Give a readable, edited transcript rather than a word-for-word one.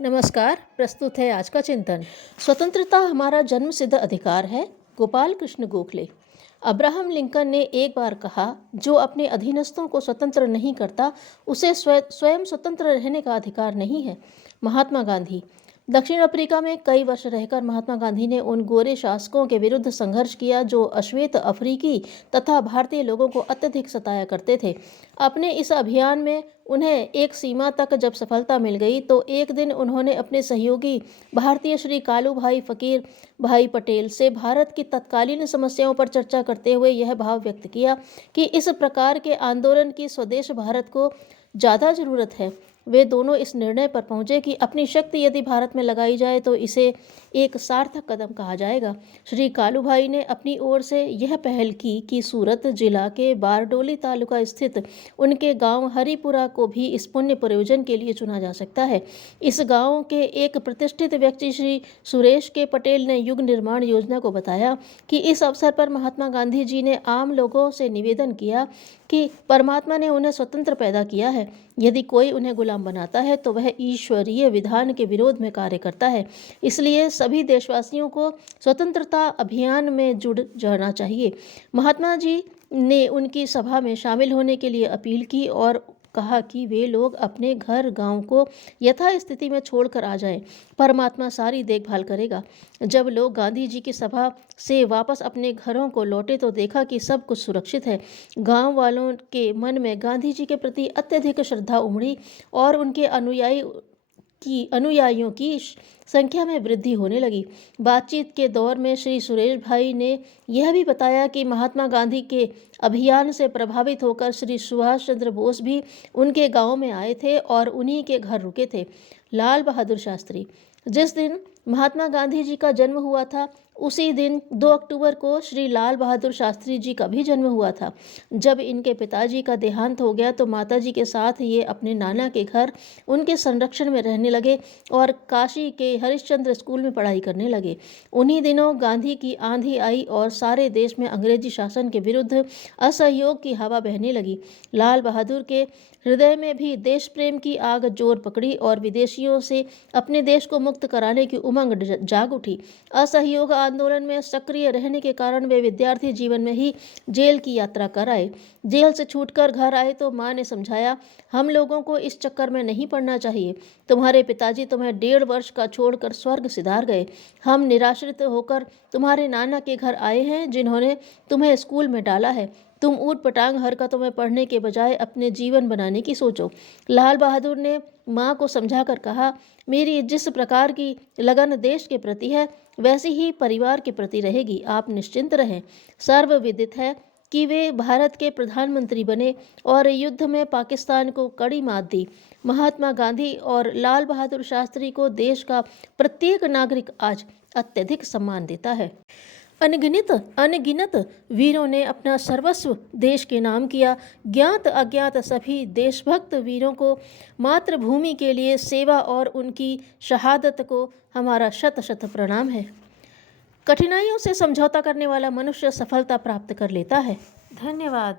नमस्कार। प्रस्तुत है आज का चिंतन। स्वतंत्रता हमारा जन्मसिद्ध अधिकार है। गोपाल कृष्ण गोखले। अब्राहम लिंकन ने एक बार कहा, जो अपने अधीनस्थों को स्वतंत्र नहीं करता उसे स्वयं स्वतंत्र रहने का अधिकार नहीं है। महात्मा गांधी। दक्षिण अफ्रीका में कई वर्ष रहकर महात्मा गांधी ने उन गोरे शासकों के विरुद्ध संघर्ष किया जो अश्वेत अफ्रीकी तथा भारतीय लोगों को अत्यधिक सताया करते थे। अपने इस अभियान में उन्हें एक सीमा तक जब सफलता मिल गई तो एक दिन उन्होंने अपने सहयोगी भारतीय श्री कालू भाई फकीर भाई पटेल से भारत की तत्कालीन समस्याओं पर चर्चा करते हुए यह भाव व्यक्त किया कि इस प्रकार के आंदोलन की स्वदेश भारत को ज़्यादा ज़रूरत है। वे दोनों इस निर्णय पर पहुंचे कि अपनी शक्ति यदि भारत में लगाई जाए तो इसे एक सार्थक कदम कहा जाएगा। श्री कालू भाई ने अपनी ओर से यह पहल की कि सूरत जिला के बारडोली तालुका स्थित उनके गांव हरिपुरा को भी इस पुण्य प्रयोजन के लिए चुना जा सकता है। इस गांव के एक प्रतिष्ठित व्यक्ति श्री सुरेश के पटेल ने युग निर्माण योजना को बताया कि इस अवसर पर महात्मा गांधी जी ने आम लोगों से निवेदन किया कि परमात्मा ने उन्हें स्वतंत्र पैदा किया है। यदि कोई उन्हें गुलाम बनाता है तो वह ईश्वरीय विधान के विरोध में कार्य करता है। इसलिए सभी देशवासियों को स्वतंत्रता अभियान में जुड़ जाना चाहिए। महात्मा जी ने उनकी सभा में शामिल होने के लिए अपील की और कहा कि वे लोग अपने घर गांव को यथास्थिति में छोड़कर आ जाएं। परमात्मा सारी देखभाल करेगा। जब लोग गांधी जी की सभा से वापस अपने घरों को लौटे तो देखा कि सब कुछ सुरक्षित है। गांव वालों के मन में गांधी जी के प्रति अत्यधिक श्रद्धा उमड़ी और उनके अनुयायियों की संख्या में वृद्धि होने लगी। बातचीत के दौर में श्री सुरेश भाई ने यह भी बताया कि महात्मा गांधी के अभियान से प्रभावित होकर श्री सुभाष चंद्र बोस भी उनके गांव में आए थे और उन्हीं के घर रुके थे। लाल बहादुर शास्त्री। जिस दिन महात्मा गांधी जी का जन्म हुआ था उसी दिन 2 अक्टूबर को श्री लाल बहादुर शास्त्री जी का भी जन्म हुआ था। जब इनके पिताजी का देहांत हो गया तो माताजी के साथ ये अपने नाना के घर उनके संरक्षण में रहने लगे और काशी के हरिश्चंद्र स्कूल में पढ़ाई करने लगे। उन्हीं दिनों गांधी की आंधी आई और सारे देश में अंग्रेजी शासन के विरुद्ध असहयोग की हवा बहने लगी। लाल बहादुर के हृदय में भी देश प्रेम की आग जोर पकड़ी और विदेशियों से अपने देश को मुक्त कराने की उमंग जाग उठी। असहयोग आंदोलन में सक्रिय रहने के कारण वे विद्यार्थी जीवन में ही जेल की यात्रा कर आए। जेल से छूटकर घर आए तो माँ ने समझाया, हम लोगों को इस चक्कर में नहीं पड़ना चाहिए। तुम्हारे पिताजी तुम्हें 1.5 वर्ष का छोड़कर स्वर्ग सिधार गए। हम निराश्रित होकर तुम्हारे नाना के घर आए हैं जिन्होंने तुम्हें स्कूल में डाला है। तुम ऊट पटांग हरकतों में पढ़ने के बजाय अपने जीवन बनाने की सोचो। लाल बहादुर ने माँ को समझाकर कहा, मेरी जिस प्रकार की लगन देश के प्रति है वैसी ही परिवार के प्रति रहेगी। आप निश्चिंत रहें। सर्वविदित है कि वे भारत के प्रधानमंत्री बने और युद्ध में पाकिस्तान को कड़ी मात दी। महात्मा गांधी और लाल बहादुर शास्त्री को देश का प्रत्येक नागरिक आज अत्यधिक सम्मान देता है। अनगिनत वीरों ने अपना सर्वस्व देश के नाम किया। ज्ञात अज्ञात सभी देशभक्त वीरों को मातृभूमि के लिए सेवा और उनकी शहादत को हमारा शत शत प्रणाम है। कठिनाइयों से समझौता करने वाला मनुष्य सफलता प्राप्त कर लेता है। धन्यवाद।